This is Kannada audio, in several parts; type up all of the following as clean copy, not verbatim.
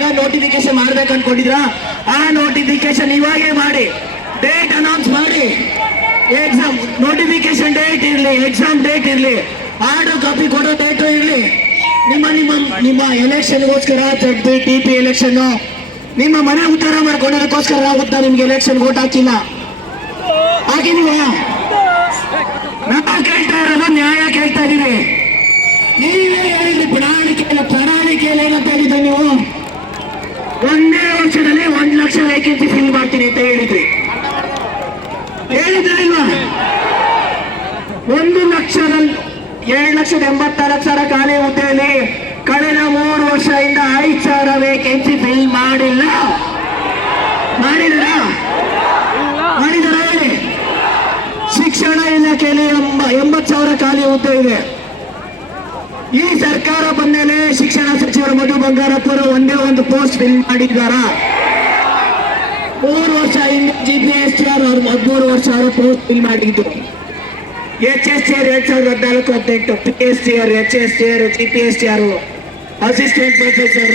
ಯಾವಾಗ ನೋಟಿಫಿಕೇಶನ್ ಮಾಡ್ಬೇಕು ಅನ್ಕೊಂಡಿದ್ರ ಆ ನೋಟಿಫಿಕೇಶನ್ ಇವಾಗೇ ಮಾಡಿ, ಡೇಟ್ ಅನೌನ್ಸ್ ಮಾಡಿ, ಎಕ್ಸಾಮ್ ನೋಟಿಫಿಕೇಶನ್ ಡೇಟ್ ಇರಲಿ, ಎಕ್ಸಾಮ್ ಡೇಟ್ ಇರಲಿ, ಆರ್ಡರ್ ಕಾಪಿ ಕೊಡೋ ಡೇಟು ಇರಲಿ. ನಿಮ್ಮ ನಿಮ್ಮ ನಿಮ್ಮ ಎಲೆಕ್ಷನ್ಗೋಸ್ಕರ ತೆಗ್ದು TP ಎಲೆಕ್ಷನ್ ನಿಮ್ಮ ಮನೆ ಉದ್ಧಾರ ಮಾಡ್ಕೊಳ್ಳೋದಕ್ಕೋಸ್ಕರ ಆಗುತ್ತಾ? ನಿಮ್ಗೆ ಎಲೆಕ್ಷನ್ ವೋಟ್ ಹಾಕಿಲ್ಲ, ಹಾಕಿದೀವಾ? ನಾವು ಕೇಳ್ತಾ ಇರೋದು ನ್ಯಾಯ ಕೇಳ್ತಾ ಇದೀವಿ. ನೀವೇ ಹೇಳಿದ್ರಿ ಪ್ರಣಾಳಿಕೆಯಲ್ಲಿ ಏನಂತ ಹೇಳಿದ್ರಿ ನೀವು? ಒಂದೇ ವರ್ಷದಲ್ಲಿ 1 ಲಕ್ಷ ವೇಕೆನ್ಸಿ ಫಿಲ್ ಮಾಡ್ತೀನಿ ಅಂತ ಹೇಳಿದ್ರಿ ಇಲ್ವಾ? 1,7,84,000 ಖಾಲಿ ಹುದ್ದೆಯಲ್ಲಿ ಕಳೆದ 3 ವರ್ಷದಿಂದ 5,000 ವೇಕೆನ್ಸಿ ಫಿಲ್ ಮಾಡಿಲ್ಲ. ಮಾಡಿದಾರ ಹೇಳಿ? ಶಿಕ್ಷಣ ಇಲಾಖೆಯಲ್ಲಿ 80,000 ಖಾಲಿ ಹುದ್ದೆ ಇದೆ. ಈ ಸರ್ಕಾರ ಬಂದ್ಮೇಲೆ ಶಿಕ್ಷಣ ಸಚಿವರು ಮಧು ಬಂಗಾರಪ್ಪರು ಒಂದೇ ಒಂದು ಪೋಸ್ಟ್ ಫಿಲ್ ಮಾಡಿದ್ದಾರ? 3 ವರ್ಷ ಹಿಂದೆ GPSTR ಅವರು 13 ವರ್ಷ ಅವರು ಪೋಸ್ಟ್ ಫಿಲ್ ಮಾಡಿದ್ರು. HSTR 2014-18, PSTR, HSTR, GPSTR, assistant professor,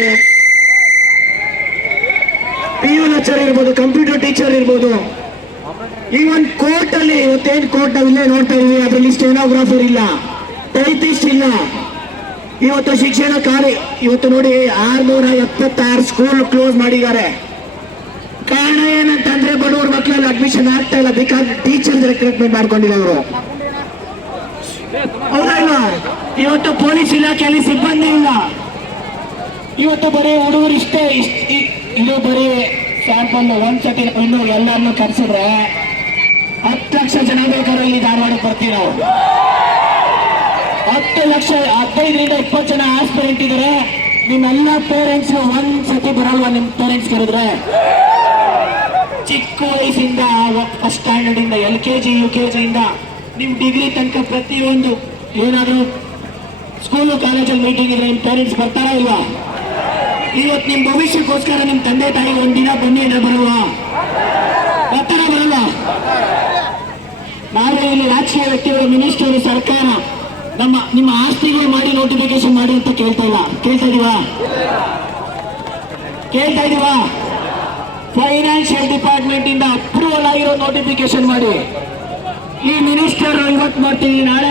PU lecture ಇರ್ಬೋದು, ಕಂಪ್ಯೂಟರ್ ಟೀಚರ್ ಇರ್ಬೋದು. ಈವನ್ ಕೋರ್ಟ್ ಅಲ್ಲಿ ಇವತ್ತೇನು ಕೋರ್ಟ್ ಇಲ್ಲೇ ನೋಡ್ತಾ ಇದೀವಿ, ಅದರಲ್ಲಿ ಸ್ಟೆನೋಗ್ರಾಫರ್ ಇಲ್ಲ, ಟೈಪಿಸ್ಟ್ ಇಲ್ಲ. ಇವತ್ತು ಶಿಕ್ಷಣ ಕಾರ್ಯ ಇವತ್ತು ನೋಡಿ 676 ಸ್ಕೂಲ್ ಕ್ಲೋಸ್ ಮಾಡಿದ್ದಾರೆ. ಕಾರಣ ಏನಂತಂದ್ರೆ ಬಡವರ ಮಕ್ಕಳಲ್ಲಿ ಅಡ್ಮಿಷನ್ ಆಗ್ತಾ ಇಲ್ಲ, ಬೇಕಾದ ಟೀಚರ್ ರಿಕ್ರೂಟ್ಮೆಂಟ್ ಮಾಡ್ಕೊಂಡಿಲ್ಲ ಅವರು. ಹೌದಾ ಇಲ್ಲ? ಇವತ್ತು ಪೊಲೀಸ್ ಇಲಾಖೆಯಲ್ಲಿ ಸಿಬ್ಬಂದಿ ಇಲ್ಲ. ಇವತ್ತು ಬರೀ ಹುಡುಗರು ಇದು ಬರೀ ಸ್ಯಾಂಪಲ್ ಒಂದ್ಸತಿ ಇನ್ನು ಎಲ್ಲರನ್ನು ಕರೆಸಿದ್ರೆ 10 ಲಕ್ಷ ಜನ ಬೇಕಾದ್ರೆ ಇಲ್ಲಿ ಧಾರವಾಡಕ್ಕೆ ಬರ್ತೀವಿ ನಾವು. 10 ಲಕ್ಷ 15ರಿಂದ 20 ಜನ ಆಸ್ಪಿರೆಂಟ್ ಇದ್ದಾರೆ. ನಿಮ್ಮೆಲ್ಲ ಪೇರೆಂಟ್ಸ್ ಒಂದ್ಸತಿ ಬರಲ್ವಾ? ನಿಮ್ ಪೇರೆಂಟ್ಸ್ ಕರೆದ್ರೆ ಚಿಕ್ಕ ವಯಸ್ಸಿಂದ ಫಸ್ಟ್ ಸ್ಟ್ಯಾಂಡರ್ಡ್ ಇಂದ LKG UKG ಇಂದ ನಿಮ್ ಡಿಗ್ರಿ ತನಕ ಪ್ರತಿಯೊಂದು ಏನಾದ್ರು ಸ್ಕೂಲು ಕಾಲೇಜಲ್ಲಿ ಮೀಟಿಂಗ್ ಇದ್ರೆ ನಿಮ್ ಪೇರೆಂಟ್ಸ್ ಬರ್ತಾರಾ ಇಲ್ವಾ? ಇವತ್ತು ನಿಮ್ ಭವಿಷ್ಯಕ್ಕೋಸ್ಕರ ನಿಮ್ ತಂದೆ ತಾಯಿ ಒಂದಿನ ಬನ್ನಿ ಬರಲ್ವಾ? ಬರ್ತಾರಾ ಬರಲ್ವಾ? ನಾವೇ ಇಲ್ಲಿ ರಾಜಕೀಯ ವ್ಯಕ್ತಿಗಳು, ಮಿನಿಸ್ಟರ್, ಸರ್ಕಾರ ನಿಮ್ಮ ಆಸ್ತಿಗಳು ಮಾಡಿ ನೋಟಿಫಿಕೇಶನ್ ಮಾಡಿ ಅಂತ ಕೇಳ್ತಾ ಇದೀವಾ? ಫೈನಾನ್ಷಿಯಲ್ ಡಿಪಾರ್ಟ್ಮೆಂಟ್ ಇಂದ ಅಪ್ರೂವಲ್ ಆಗಿರೋ ನೋಟಿಫಿಕೇಶನ್ ಮಾಡಿ. ಈ ಮಿನಿಸ್ಟರ್ ಇವತ್ತು ಮಾಡ್ತೀನಿ, ನಾಳೆ